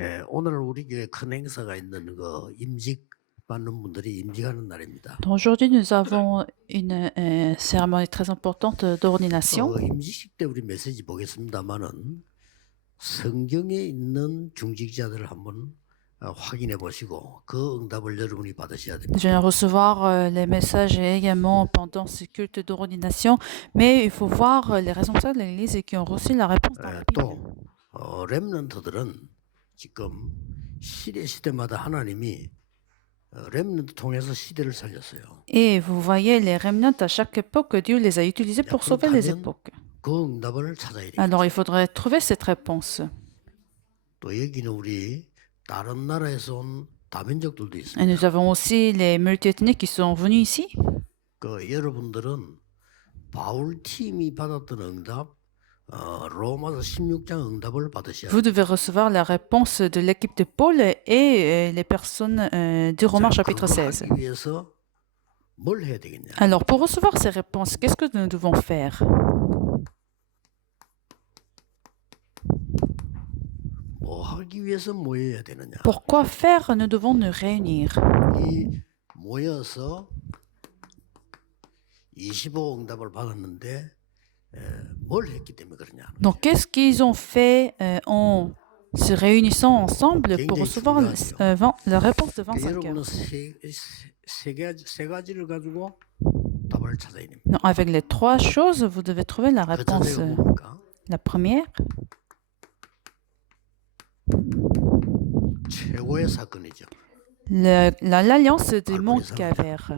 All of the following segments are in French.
예, 오늘 우리 교회 큰 행사가 있는 임직 받는 분들이 임직하는 날입니다. Aujourd'hui, nous avons une cérémonie très importante d'ordination. 임직식 때 우리 메시지 보겠습니다만은 성경에 있는 중직자들을 한번 확인해 보시고 그 응답을 여러분이 받으셔야 Nous 됩니다. allons recevoir les messages également pendant ce culte d'ordination, mais il faut voir les responsables de l'Église qui ont reçu la réponse dans la Bible. 또 렘넌트들은 지금 시대마다 하나님이 렘넌트 통해서 시대를 살렸어요. Et vous voyez les remnants à chaque époque, Dieu les a utilisés pour sauver les époques. 그 응답을 찾아야 돼요. Alors il faudrait trouver cette réponse. 또 여기는 우리 다른 나라에서 온 다민족들도 Et 있습니다. nous avons aussi les multiethniques qui sont venus ici. 여러분들은 바울 팀이 받았던 응답, 로마서 16장 응답을 받으셔야 Vous 돼요. devez recevoir la réponse de l'équipe de Paul et les personnes du Romains chapitre 16. 하기 위해서 뭘 해야 되겠냐? Alors, pour recevoir ces réponses, qu'est-ce que nous devons faire? 뭐 하기 위해서 모여야 되느냐? Pourquoi faire, nous devons nous réunir. 이 모여서 25 응답을 받았는데 뭘 했기 때문에 그러냐? Donc, qu'est-ce qu'ils ont fait en se réunissant ensemble pour recevoir la réponse de 25 여러분은 heures? 세 가지를 가지고 답을 찾아야 됩니다. Non, avec les trois choses, vous devez trouver la 그 réponse. 자세가 뭡니까? La première, 최고의 사건이죠. l'alliance du mont Cavert.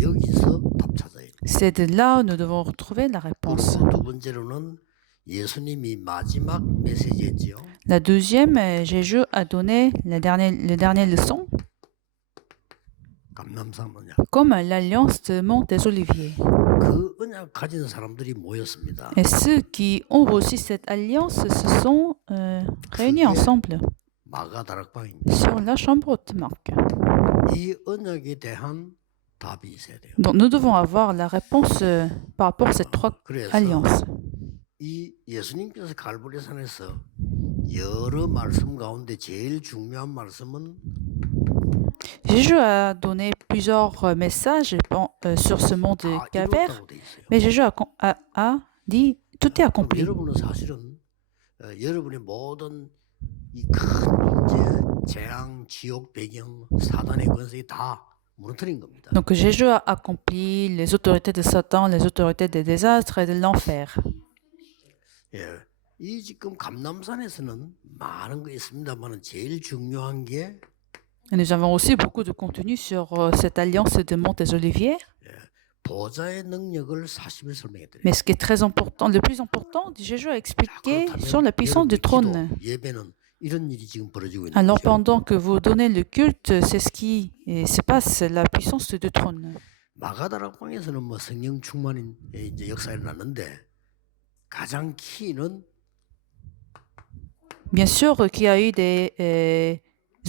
여기서 답 찾아야 돼요. C'est de là où nous devons retrouver la réponse. 두 번째로는 예수님이 마지막 메시지였지요. La deuxième, Jésus a donné le dernier leçon, 감람산 언약. comme l'alliance de Mont des Oliviers. 그 언약 가진 사람들이 모였습니다. Et ceux qui ont reçu cette alliance se sont réunis ensemble 마가다락방입니다. sur la chambre haute Marc. 이 언약에 대한 답이 있어야 돼요. Donc nous devons avoir la réponse par rapport à ces trois 그래서 alliances. 이 예수님께서 갈보리산에서 여러 말씀 가운데 제일 중요한 말씀은 Jésus a donné plusieurs messages sur ce mont de 다 Cavert, 이루었다고 돼 있어요. mais Jésus a dit tout est accompli. 여러분은 사실은 여러분의 모든 이 큰 문제, 재앙, 지옥 배경, 사단의 권세가 다 무너뜨린 겁니다. Donc Jésus a accompli les autorités de Satan, les autorités des désastres et de l'enfer. 예, 이 지금 감람산에서는 많은 거 있습니다만 제일 중요한 게 Et nous avons aussi beaucoup de contenu sur cette alliance de Mont des Oliviers. 보좌의 능력을 사심을 설명해 드려요. Mais ce qui est très important, le plus important, Jésus a expliqué sur la puissance du trône. 예배는 이런 일이 지금 벌어지고 있는 Alors 거죠. pendant que vous donnez le culte, c'est ce qui se passe, la puissance du trône. 마가다락방에서는 뭐 성령 충만인 이제 역사가 일어났는데 가장 키는 Bien sûr qu'il y a eu des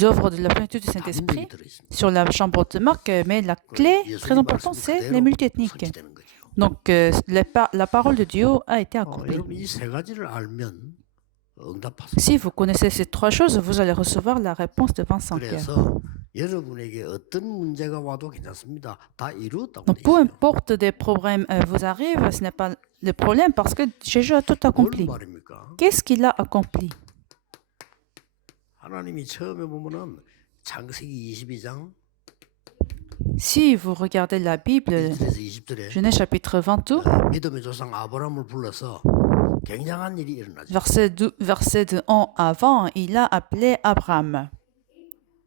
œuvres de la plénitude du Saint-Esprit 다민족이 들어있습니다. sur la chambre de Marc, mais la clé très importante, c'est les multiethniques. 설치되는 거죠. Donc la parole de Dieu a été accomplie. 여러분 이 세 가지를 알면 응답받습니다. Si vous connaissez ces trois choses, vous allez recevoir la réponse de 25 heures. 그래서 여러분에게 어떤 문제가 와도 괜찮습니다. 다 이루었다고 Donc 돼 peu 있어요. importe des problèmes vous arrivent, ce n'est pas le problème parce que Jésus a tout 뭘 accompli. 말입니까? Qu'est-ce qu'il a accompli? 하나님이 처음에 보면은 창세기 22장 Si vous regardez la Bible, 1절에서 20절에 Genèse chapitre 22, 믿음의 조상 아브라함을 불러서 굉장한 일이 일어나죠. verset de 1 à 20, il a appelé Abraham.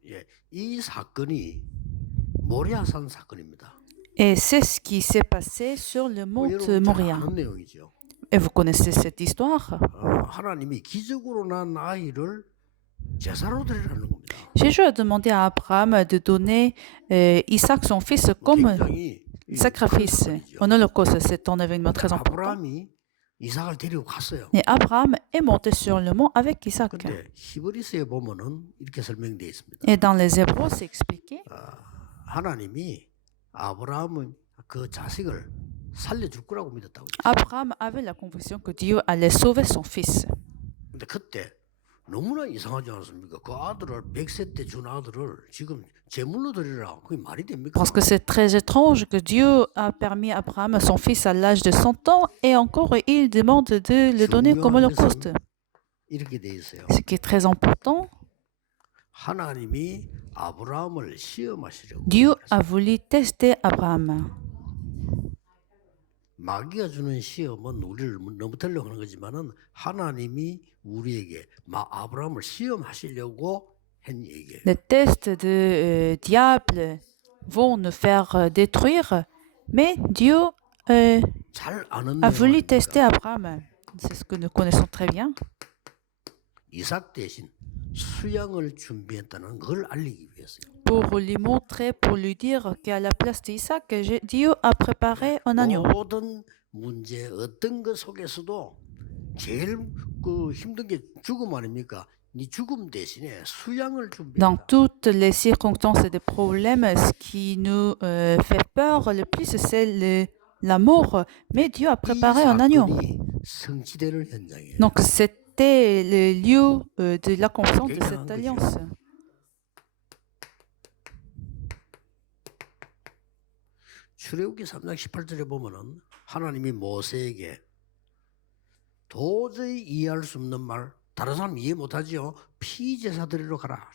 예, 이 사건이 모리아산 사건입니다. Et c'est ce qui s'est passé sur le mont 여러분 잘 Moria. 아는 내용이죠. Et vous connaissez cette histoire. 하나님이 기적으로 난 아이를 제사로 드리라는 겁니다. Jésus a demandé à Abraham de donner Isaac, son fils, comme 굉장히 sacrifice en holocauste. C'est un événement très important. 아브라함이 이삭을 데리고 갔어요. Et Abraham est monté sur le mont avec Isaac. 근데 히브리서에 보면은 이렇게 설명되어 있습니다. Et dans les Hébreux, c'est expliqué. 하나님이 아브라함은 그 자식을 살려줄 거라고 믿었다고. Abraham avait la conviction que Dieu allait sauver son fils. 근데 그때 너무나 이상하지 않습니까? 그 아들을 100세 때 준 아들을 지금 제물로 드리라. 그게 말이 됩니까? Parce que c'est très étrange que Dieu a permis à Abraham son fils à l'âge de 100 ans et encore il demande de le donner comme 중요한 holocauste. 것은 이렇게 돼 있어요. Ce qui est très important, 하나님이 아브라함을 시험하시려고 Dieu a voulu tester Abraham. 마귀가 주는 시험은 우리를 넘어뜨려고 하는 거지만은 하나님이 우리에게 아브라함을 시험하시려고 한 얘기예요. Les tests de diable vont nous faire détruire, mais Dieu 잘 아는 a voulu 내용 tester 아닙니까? Abraham. C'est ce que nous connaissons très bien. 이삭 대신 수양을 준비했다는 걸 알리기 위해서요. Pour lui montrer, pour lui dire qu'à la place d'Isaac, Dieu a préparé un agneau. 모든 문제 어떤 것 속에서도 제일 그 힘든 게 죽음 아닙니까? 이 죽음 대신에 수양을 Dans 준비했다. toutes les circonstances et des problèmes, ce qui nous fait peur le plus, c'est la mort. Mais Dieu a 이 préparé un agneau. 사건이 성취되는 현장이에요. Donc c'était le lieu de l'accomplissement de cette alliance. 출애굽기 3장 18절에 보면은 하나님이 모세에게 도저히 이해할 수 없는 말, 다른 사람 이해 못하지요. 피제사 드리러 가라.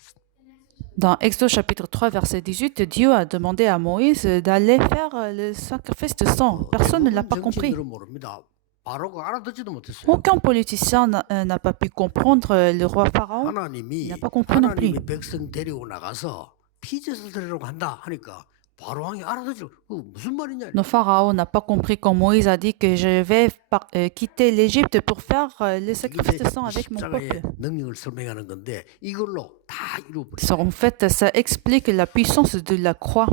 Dans Exode chapitre 3, verset 18, Dieu a demandé à Moïse d'aller faire le sacrifice de sang. Personne ne l'a pas compris. 정치인들은 모릅니다. 바로가 알아듣지도 못했어요. Aucun politicien n'a pas pu comprendre le roi Pharaon. 하나님이 n'a pas compris non plus. 하나님이 백성 데리고 나가서 피제사 드리려고 한다 하니까 바로 왕이 알아듣죠. 그 무슨 말이냐? Le Pharaon n'a pas compris quand Moïse a dit que je vais quitter l'Égypte pour faire le sacrifice de sang avec mon peuple. 능력을 설명하는 건데 이걸로 다 이루어버려. En fait, ça explique la puissance de la croix.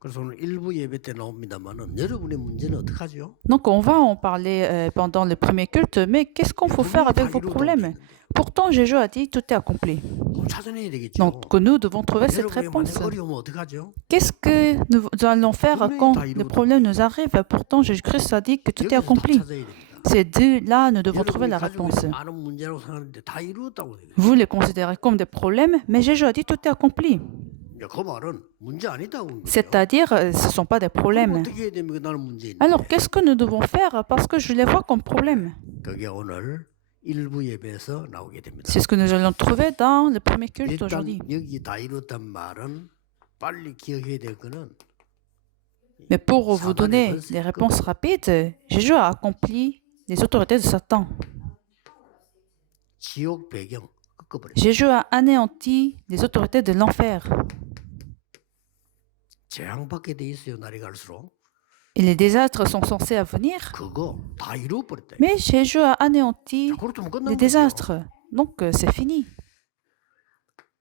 그래서 오늘 일부 예배 때 나옵니다만은 여러분의 문제는 어떻게 하죠? Donc on va en parler pendant le premier culte, mais qu'est-ce qu'on faut faire avec vos problèmes? Pourtant, Jésus a dit tout est accompli. 그럼 찾아내야 되겠죠. Donc nous devons trouver cette 여러분의 réponse. 만약 어려우면 어떻게 하죠? Qu'est-ce que nous allons faire quand le problème nous arrive? Pourtant, Jésus-Christ a dit que tout est 여기서 다 accompli. 찾아야 됩니다. C'est de là nous devons trouver 여러분이 la 가지고 réponse. 있는 많은 문제라고 생각하는데 다 이루었다고 해요. Vous les considérez comme des problèmes, mais Jésus a dit tout est accompli. 그 말은 문제 아니다고 하는 거예요. C'est-à-dire, ce ne sont pas des 그럼 problèmes. 어떻게 해야 됩니까? 나는 문제 있는데. Alors, qu'est-ce que nous devons faire? Parce que je les vois comme problèmes. 그게 오늘 일부 예배에서 나오게 됩니다. C'est ce que nous allons trouver dans le premier culte 일단 aujourd'hui. 여기 다 이뤘단 말은 빨리 기억해야 될 거는 Mais pour vous donner les réponses rapides, Jésus a accompli les autorités de Satan. 지옥 배경 꺾어버려. Jésus a anéanti les autorités de l'enfer. 재앙받게 돼 있어요. 날이 갈수록. Et les désastres sont censés à venir. 그거 다 이루어버렸다. Mais Jésus a anéanti 그렇다면 les 끝난 거죠. désastres. Donc, c'est fini.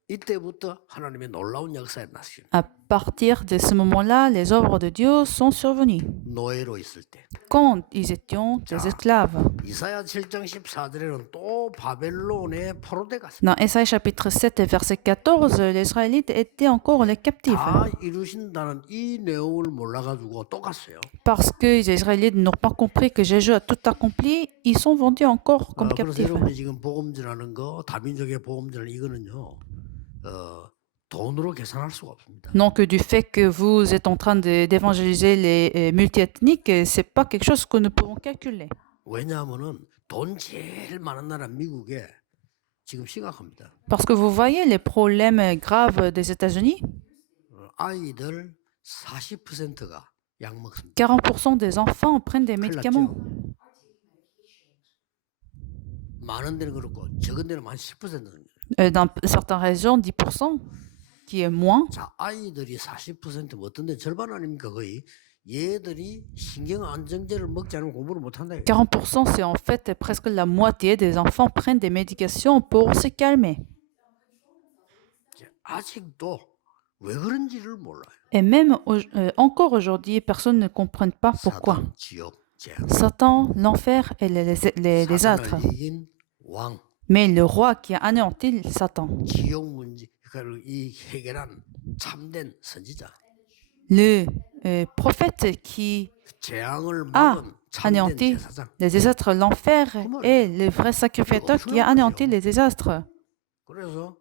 이때부터 하나님의 놀라운 역사에 났어요. À partir de ce moment-là, les œuvres de Dieu sont survenues. 노예로 있을 때. Quand ils étaient des esclaves. 이사야 7장 14절에는 또 바벨론에 포로돼 갔어요. Dans Ésaïe chapitre 7 et verset 14, les Israélites étaient encore les captifs. 다 이루신다는 이 내용을 몰라가지고 또 갔어요. Parce que les Israélites n'ont pas compris que Jésus a tout accompli, ils sont vendus encore comme 그래서 captifs. 여러분이 지금 복음전하는 거, 다민족의 복음전하는 이거는요, 돈으로 계산할 수가 없습니다. Donc, du fait que vous êtes en train d'évangéliser les multiethniques, c'est pas quelque chose que nous pouvons calculer. 왜냐하면은 돈 제일 많은 나라 미국에 지금 심각합니다. Parce que vous voyez les problèmes graves des États-Unis, 아이들 40%가 약 먹습니다. 40% des enfants prennent des médicaments. 많은 데는 그렇고 적은 데는 한 10% 정도. Dans certaines régions, 10%, qui est moins. 자, 아이들이 40%면 어떤 데 절반 아닙니까 거의? 얘들이 신경 안정제를 먹지 않으면 공부를 못 한다. 40%, c'est en fait presque la moitié des enfants prennent des médications pour se calmer. 아직도 왜 그런지를 몰라요. Et même encore aujourd'hui, personne ne comprend pas pourquoi. 사단, 지옥, 재앙. Satan, l'enfer et les désastres. 사단을 이긴 왕, Mais le roi qui a anéanti Satan, 지옥 문제, 그걸 이 해결한 참된 선지자, le prophète qui 재앙을 a 막은 참된 anéanti 제사장. les désastres. L'enfer est le vrai sacrificateur qui a anéanti les désastres. 그래서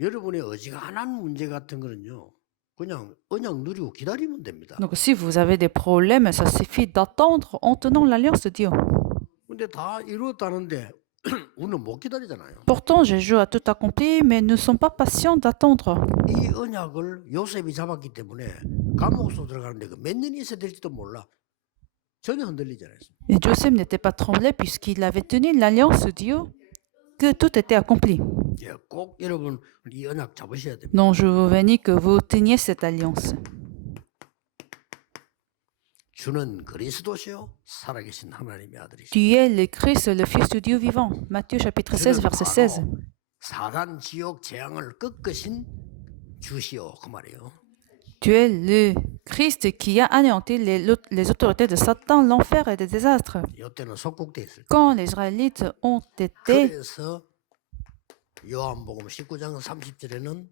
여러분의 어지간한 문제 같은 거는요. 그냥 언약 누리고 기다리면 됩니다. Donc si vous avez des problèmes, ça suffit d'attendre en tenant l'alliance de Dieu. 근데 다 이루었다는데 우리는 못 기다리잖아요. Pourtant, Jésus a tout accompli, mais nous ne sommes pas patients d'attendre. 이 언약을 요셉이 잡았기 때문에 감옥으로 들어가는데 그 몇 년이 있어야 될지도 몰라. 전혀 흔들리지 않았어요. Et Joseph n'était pas troublé puisqu'il avait tenu l'alliance de Dieu, que tout était accompli. 예, 꼭 여러분 이 언약 잡으셔야 됩니다. Donc je vous bénis que vous teniez cette alliance. 주는 그리스도시요 살아계신 하나님의 아들이시오. Tu es le Christ, le Fils du Dieu vivant. Matthieu chapitre 16, verset 16. 사단 지옥 재앙을 꺾으신 주시오 그 말이에요. Tu es le Christ qui a anéanti les autorités de Satan, l'enfer et des désastres. 이때는 속국돼 있을 거예요. Quand les Israélites ont été, 그래서 요한복음 19장 30절에는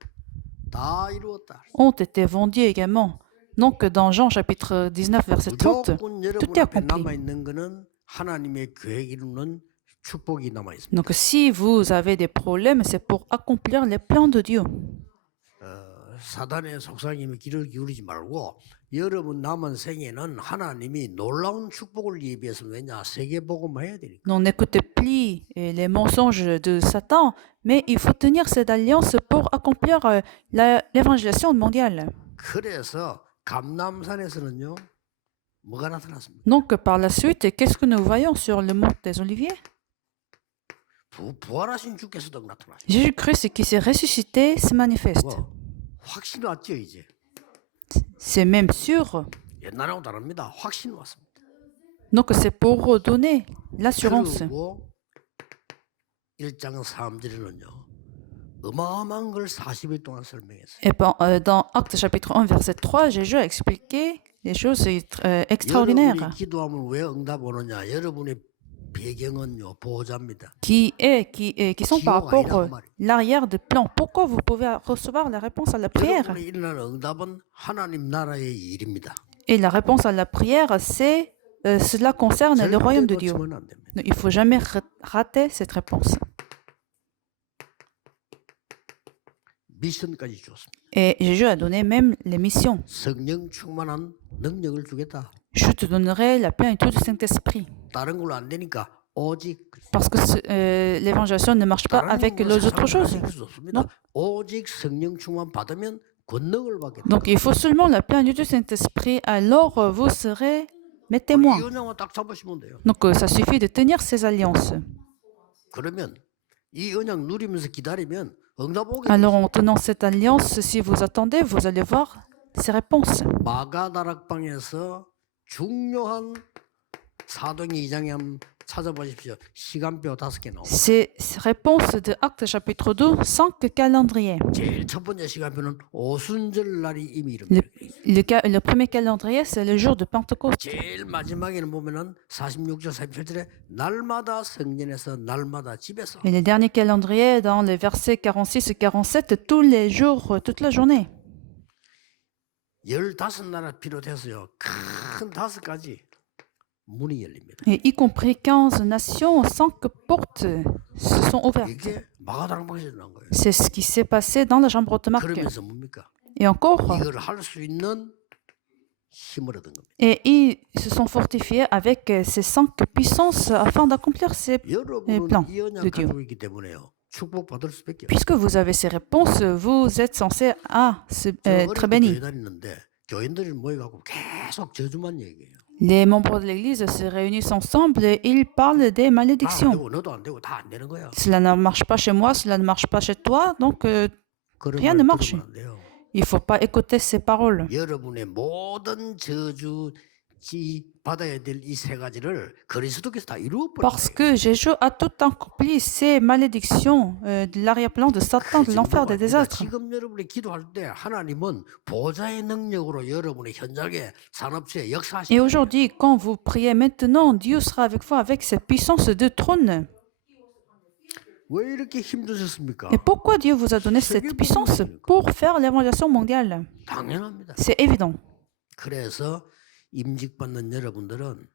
다 이루었다. ont été vendus également. Donc dans Jean chapitre 19, verset 30, 무조건 tout 여러분 est 앞에 accompli. 남아 있는 거는 하나님의 계획 이루는 축복이 남아 있습니다. Donc si vous avez des problèmes, c'est pour accomplir les plans de Dieu. 사단의 속삭임에 귀를 기울이지 말고 여러분 남은 생에는 하나님이 놀라운 축복을 예비했으면 왜냐 세계복음만 해야 되니까. Non, n'écoutez plus les mensonges de Satan, mais il faut tenir cette alliance pour accomplir l'évangélisation mondiale. 그래서 감남산에서는요 뭐가 나타났습니까? Donc par la suite, qu'est-ce que nous voyons sur le mont des Oliviers? 부활하신 주께서도 나타나시죠. Jésus-Christ qui s'est ressuscité se manifeste. 확신 왔죠 이제. C'est même sûr. 옛날하고 다릅니다. 확신 왔습니다. Donc c'est pour donner l'assurance. 그리고 1장 3절에는요. 어마어마한 걸 40일 동안 설명했어요. Et dans Actes chapitre 1, verset 3, Jésus a expliqué des choses extraordinaires. 여러분이 기도하면 왜 응답 오느냐? 여러분의 배경은요 보호자입니다. Qui sont par rapport à l'arrière de plan. Pourquoi vous pouvez recevoir la réponse à la prière? 여러분이 일어나는 응답은 하나님 나라의 일입니다. Et la réponse à la prière, c'est cela concerne le royaume de Dieu. 놓치면 안 됩니다. Il ne faut jamais rater cette réponse. 미션까지 주었습니다. Et Jésus a donné même les missions. 성령 충만한 능력을 주겠다. Je te donnerai la plénitude du Saint-Esprit. 다른 걸로 안 되니까 오직 Parce que l'évangélisation ne marche pas avec les autres choses. Non. 오직 성령 충만 받으면 권능을 받겠다. Donc il faut seulement la plénitude du Saint-Esprit, alors vous serez mes témoins. 이 언약만 딱 잡으시면 돼요. Donc ça suffit de tenir ces alliances. 그러면 이 언약 누리면서 기다리면 응답 오게. Alors en tenant cette alliance, si vous attendez, vous allez voir ces réponses. 마가다락방에서 중요한 사도행전 2장에 한번 찾아보십시오. 시간표 5개 나옵니다. Ces réponses de Actes chapitre 2, 5 calendriers. 제일 첫 번째 시간표는 오순절 날이 이미 이릅니다. Le premier calendrier, c'est le jour de Pentecôte. 제일 마지막에는 보면은 46절 47절에 날마다 성전에서 날마다 집에서. Et le dernier calendrier, dans les versets 46 et 47, tous les jours, toute la journée. 15나라 비롯해서요. 큰 5가지 문이 열립니다. Et y compris 15 nations, 5 portes se sont ouvertes. 이게 마가다락방에서 일어난 거예요. C'est ce qui s'est passé dans la chambre de Marc. 그러면서 뭡니까? Et encore, 이걸 할 수 있는 힘을 얻은 겁니다. et ils se sont fortifiés avec ces 5 puissances afin d'accomplir ces 여러분은 plans 이 언약 de Dieu. 가지고 있기 때문에요. 축복받을 수밖에 없어요. Puisque vous avez ces réponses, vous êtes censés être bénis. 교회 다니는데 교인들이 모여갖고 계속 저주만 얘기해요. Les membres de l'Église se réunissent ensemble et ils parlent des 다 안 malédictions. 되고 너도 안 되고 다 안 되는 거야. Cela ne marche pas chez moi, cela ne marche pas chez toi, donc 그런 rien 말 ne marche. 들으면 안 돼요. Il ne faut pas écouter ces paroles. 여러분의 모든 저주지 받아야 될 이 세 가지를 그리스도께서 다 이루어버린 Parce 거예요. que Jésus a tout accompli ces malédictions de l'arrière-plan de Satan, de l'enfer, des désastres. 지금 여러분이 기도할 때 하나님은 보좌의 능력으로 여러분의 현장에 산업체에 Et 역사하시는 거예요. aujourd'hui, quand vous priez maintenant, Dieu sera avec vous avec cette puissance de trône. 왜 이렇게 힘드셨습니까? Et pourquoi Dieu vous a donné cette puissance? Pour faire l'évangélisation mondiale. 당연합니다. C'est évident. 그래서 임직받는 여러분들은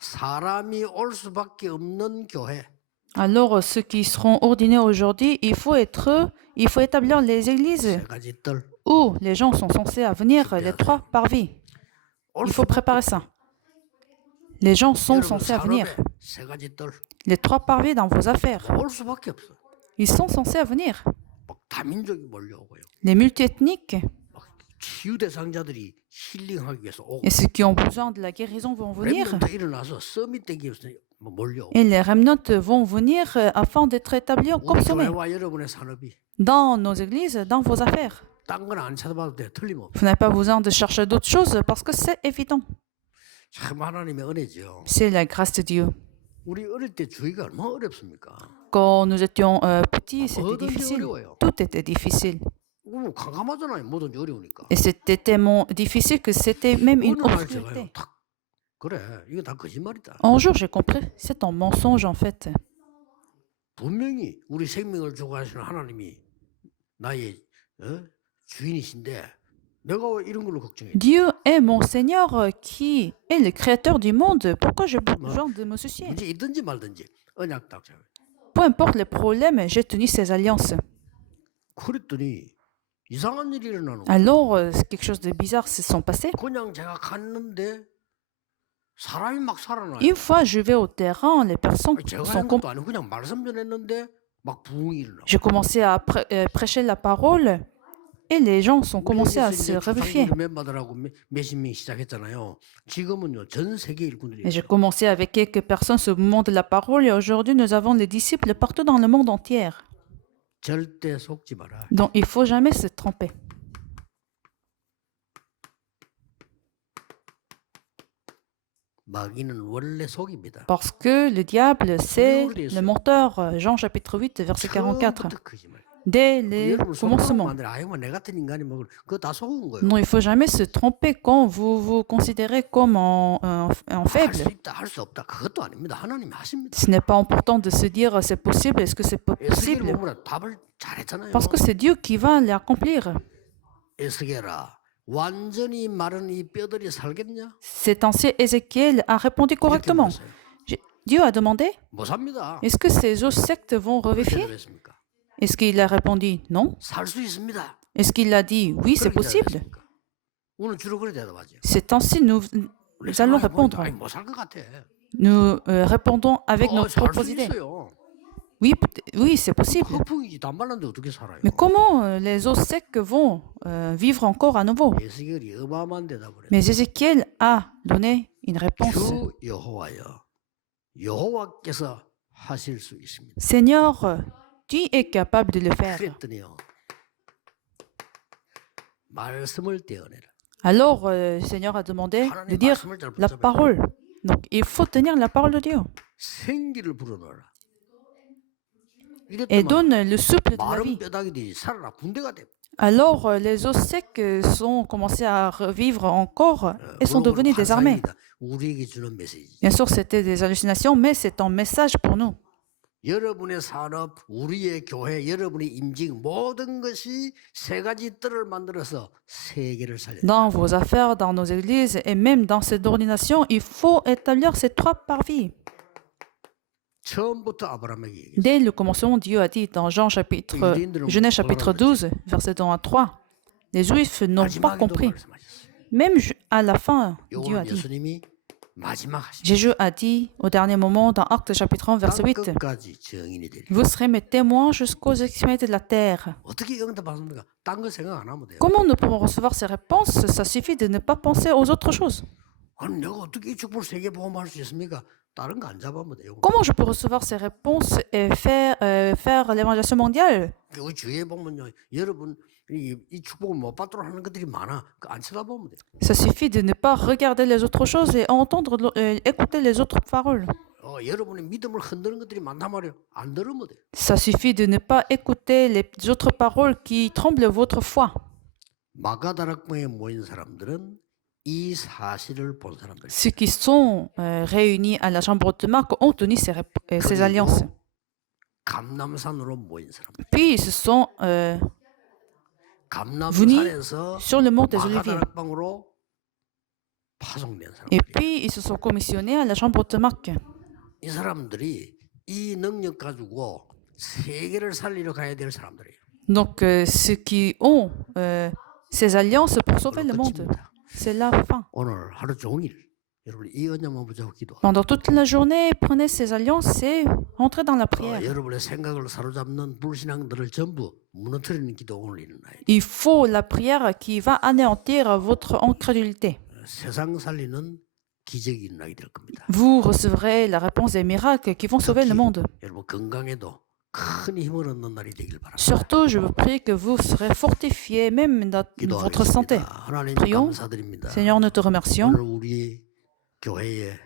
사람이 올 수밖에 없는 교회. Alors, ceux qui seront ordonnés aujourd'hui, il faut établir les églises 세 가지 뜰. où les gens sont censés à venir, les 3 parvis. 올 Il faut 수밖에 préparer ça. Les gens sont 여러분 censés à venir. 산업에 세 가지 뜰. Les 3 parvis dans vos affaires. 올 수밖에 없어. Ils sont censés à venir. 막 다민족이 몰려오고요. Les multiethniques 막 치유 대상자들이 힐링하기 위해서 오고. et ceux qui ont besoin de la guérison vont venir. 렘넌트 일어나서 서밋 되기 위해서 몰려오고. Et les remnants vont venir afin d'être établis comme 우리 sommet. 교회와 여러분의 산업이 Dans nos églises, dans vos affaires. 딴 건 안 찾아봐도 돼. 틀림없어. Vous n'avez pas besoin de chercher d'autres choses parce que c'est évident. 참 하나님의 은혜죠. C'est la grâce de Dieu. 우리 어릴 때 주의가 얼마나 어렵습니까? Quand nous étions petits, c'était 뭐든지 difficile. 어려워요. Tout était difficile. 그럼 깜깜하잖아요. 뭐든지 어려우니까. Et c'était tellement difficile que c'était même une 어느 날 제가요. obscurité. 탁 그래 이거 다 거짓말이다. Un jour, j'ai compris, c'est un mensonge en fait. 분명히 우리 생명을 주고 하시는 하나님이 나의 주인이신데 내가 왜 이런 걸로 걱정해? Dieu est mon Seigneur qui est le créateur du monde. Pourquoi j'ai besoin de me soucier? 문제 있든지 말든지 언약 딱 잡아요. Peu importe les problèmes, j'ai tenu ces alliances. 그랬더니 이상한 일이 일어나는 거예요. Alors, quelque chose de bizarre se sont passé. 그냥 제가 갔는데 사람이 막 살아나요. Une fois, je vais au terrain, les personnes 제가 sont 한 것도 아니고 그냥 말씀 전했는데 막 부흥이 일어나. J'ai commencé à prêcher la parole et les gens sont commencés à se réveiller. 멤버들하고 몇십 명이 시작했잖아요. 지금은요 전 세계 일꾼들이. Et j'ai commencé avec quelques personnes ce moment de la parole et aujourd'hui nous avons des disciples partout dans le monde entier. 절대 속지 마라. Donc il faut jamais se tromper. 마귀는 원래 속입니다. Parce que le diable, c'est le menteur. Jean chapitre 8, verset 44. 처음부터 거짓말. Dès les 여러분 속으면 commencements. 안 돼. 아이고 내 같은 인간이 먹을 그거 다 속은 거예요. Non, il faut jamais se tromper quand vous vous considérez comme un 할 faible. 수 있다 할 수 없다 그것도 아닙니다. 하나님이 하십니다. Ce n'est pas important de se dire c'est possible, est-ce que c'est pas 에스겔 possible? 보면 답을 잘했잖아요. Parce que c'est Dieu qui va l'accomplir. 에스겔아 완전히 마른 이 뼈들이 살겠냐? Cet ancien Ézéchiel a répondu 이렇게 correctement. 물었어요. Dieu a demandé, 못 삽니다. est-ce que ces os sectes vont 어떻게 revivifier? 그랬습니까? Est-ce qu'il a répondu non? 살 수 있습니다. Est-ce qu'il a dit oui, c'est 그렇게 possible? 대답했습니까? 오늘 주로 그래 대답하죠. C'est ainsi nous allons répondre. 못살 것 같아. Nous répondons avec nos 살 propres 수 idées. 있어요. Oui, oui, c'est possible. 허풍이지 단 말랐는데 어떻게 살아요? Mais comment les os secs vont vivre encore à nouveau? 에스겔이 어마어마한 대답을 해요. Mais Ézéchiel a donné une réponse. 주 여호와여 여호와께서 하실 수 있습니다. Seigneur, tu es capable de le faire. 그랬더니요 말씀을 떼어내라. Alors, le Seigneur a demandé de 하나님 dire 말씀을 잘 la 붙잡아야 돼. parole. Donc, il faut tenir la parole de Dieu. 생기를 불어넣어라. Et 이랬더만 donne le souffle de la 마른 vie. 뼈다귀들이 살아나 군대가 돼. Alors, les os secs sont commencés à revivre encore et sont devenus des armées. 환상입니다. 우리에게 주는 메시지. Bien sûr, c'était des hallucinations, mais c'est un message pour nous. 여러분의 산업, 우리의 교회, 여러분의 임직 모든 것이 세 가지 뜰을 만들어서 세계를 살려. Dans vos affaires, dans nos églises et même dans cette ordination, il faut établir ces 3 parvis. 처음부터 아브라함에게 얘기했어요. Dès le commencement, Dieu a dit dans Genèse chapitre 12, verset 1 à 3, les Juifs n'ont pas 마지막에도 compris. 말씀하셨어요. Même à la fin, Dieu a 요거는 dit. 예수님이 마지막 하십니다. Jésus a dit au dernier moment dans Actes chapitre 1, verset 8, 끝까지 증인이 되리. vous serez mes témoins jusqu'aux extrémités de la terre. 어떻게 응답받습니까? 딴 거 생각 안 하면 돼요. Comment nous pouvons recevoir ces réponses? Ça suffit de ne pas penser aux autres choses. 아니 내가 어떻게 이 축복을 세계 복음할 수 있습니까? 다른 거 안 잡으면 돼요. Comment je peux recevoir ces réponses et faire l'évangélisation mondiale? 우리 주위에 보면요, 여러분 이 축복을 못 받도록 하는 것들이 많아. 그 안 쳐다보면 돼요. Ça suffit de ne pas regarder les autres choses et entendre, écouter les autres paroles. 여러분의 믿음을 흔드는 것들이 많단 말이에요. 안 들으면 돼요. Ça suffit de ne pas écouter les autres paroles qui tremblent votre foi. 마가다락방에 모인 사람들은 이 사실을 본 사람들. Ceux qui sont réunis à la chambre de Marc ont tenu ces alliances. 감남산으로 모인 사람들. Puis ils se sont 감남산에서 sur le mont des Oliviers. 마가다락방으로 파송된 Et 사람들이에요. puis, ils se sont commissionnés à la chambre haute marque. 이 사람들이 이 능력 가지고 세계를 살리러 가야 될 사람들이에요. Donc, ceux qui ont ces alliances pour sauver 이걸로 le monde, 끝입니다. c'est la fin. 오늘 하루 종일 여러분 이 언약만 붙잡고 기도하고 Pendant toute la journée, prenez ces alliances et entrez dans la prière. 여러분의 생각을 사로잡는 불신앙들을 전부 무너뜨리는 기도 오늘 일어나야 돼요. Il faut la prière qui va anéantir votre incrédulité. 세상 살리는 기적이 일어나게 될 겁니다. Vous recevrez la réponse des miracles qui vont sauver le monde. 여러분 건강에도 큰 힘을 얻는 날이 되길 바랍니다. Surtout, je vous prie que vous serez fortifiés même dans votre santé. 기도하겠습니다. 하나님 Prions. 감사드립니다. Seigneur, nous te remercions. 오늘 우리 교회에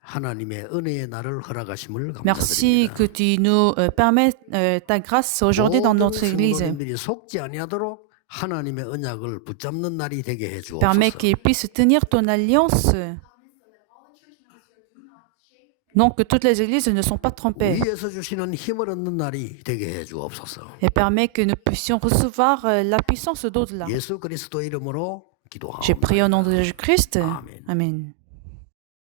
하나님의 은혜의 날을 허락하심을 Merci 감사드립니다. que tu nous permettes ta grâce aujourd'hui dans 모든 notre Église. 성도님들이 속지 아니하도록 하나님의 언약을 붙잡는 날이 되게 해주옵소서. Permets qu'ils puissent tenir ton alliance. Donc que toutes les églises ne sont pas trompées. 위에서 주시는 힘을 얻는 날이 되게 해주옵소서. Et permet que nous puissions recevoir la puissance d'au-delà. 예수 그리스도 이름으로 J'ai 기도하옵나이다. prié au nom de Jésus-Christ. Amen. Amen.